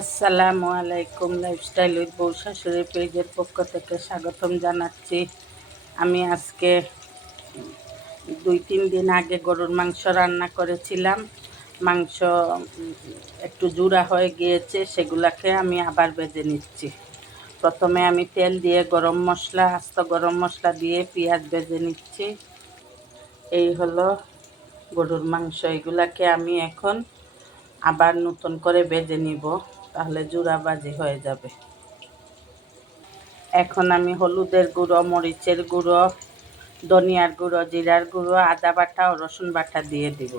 আসসালামু আলাইকুম। Lifestyle with বউ শাশুড়ি পেজের পক্ষ থেকে স্বাগতম জানাচ্ছি। আমি আজকে 2-3 দিন আগে গরুর মাংস রান্না করেছিলাম। মাংস একটু জুড়া হয়ে গিয়েছে, সেগুলাকে আমি আবার ভেজে নিচ্ছি। প্রথমে আমি তেল দিয়ে আস্ত গরম মশলা দিয়ে পেঁয়াজ ভেজে নিচ্ছি। এই হলো গরুর মাংস। এগুলাকে আমি এখন আবার নতুন করে ভেজে নিব, তাহলে জুড়া বাজি হয়ে যাবে। এখন আমি হলুদের গুঁড়ো, মরিচের গুঁড়ো, ধনিয়ার গুঁড়ো, জিরার গুঁড়ো, আদা বাটা ও রসুন বাটা দিয়ে দিব।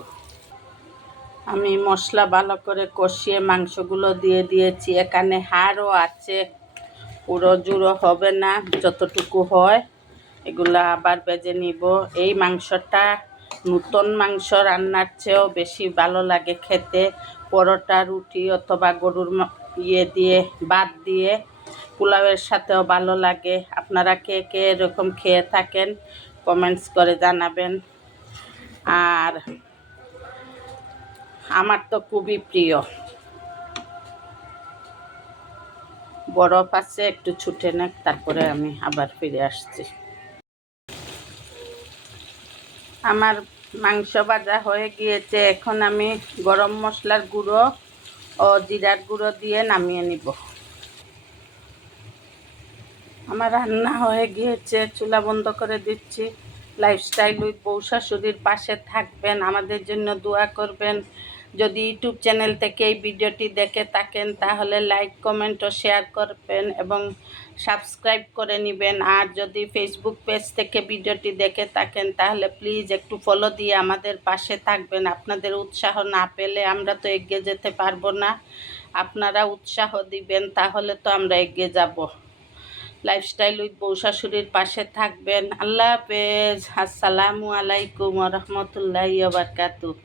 আমি মশলা ভালো করে কষিয়ে মাংসগুলো দিয়ে দিয়েছি। এখানে হাড়ও আছে, পুরো জুড়ো হবে না, যতটুকু হয় এগুলো আবার ভেজে নিব। এই মাংসটা নতুন মাংস রান্নার চেয়েও বেশি ভালো লাগে খেতে। পরোটা, রুটি অথবা গরুর দিয়ে ভাত দিয়ে পোলাওয়ের সাথেও ভালো লাগে। আপনারা কে কে এরকম খেয়ে থাকেন কমেন্টস করে জানাবেন। আর আমার তো খুবই প্রিয়। বরফ আছে, একটু ছুটে নেক, তারপরে আমি আবার ফিরে আসছি। আমার মাংস ভাজা হয়ে গিয়েছে। এখন আমি গরম মশলার গুঁড়ো ও জিরার গুঁড়ো দিয়ে নামিয়ে নিব। আমার রান্না হয়ে গিয়েছে, চুলা বন্ধ করে দিচ্ছি। লাইফস্টাইল উইথ বউ শাশুড়ির পাশে থাকবেন, আমাদের জন্য দোয়া করবেন। যদি ইউটিউব চ্যানেল থেকে এই ভিডিওটি দেখে থাকেন তাহলে লাইক, কমেন্ট ও শেয়ার করবেন এবং সাবস্ক্রাইব করে নেবেন। আর যদি ফেসবুক পেজ থেকে ভিডিওটি দেখে থাকেন তাহলে প্লিজ একটু ফলো দিয়ে আমাদের পাশে থাকবেন। আপনাদের উৎসাহ না পেলে আমরা তো এগিয়ে যেতে পারবো না। আপনারা উৎসাহ দিবেন, তাহলে তো আমরা এগিয়ে যাব। লাইফস্টাইল উইথ বউ শাশুড়ির পাশে থাকবেন। আল্লাহ হাফেজ। আসসালামু আলাইকুম ওয়া রাহমাতুল্লাহি ওয়া বারাকাতুহু।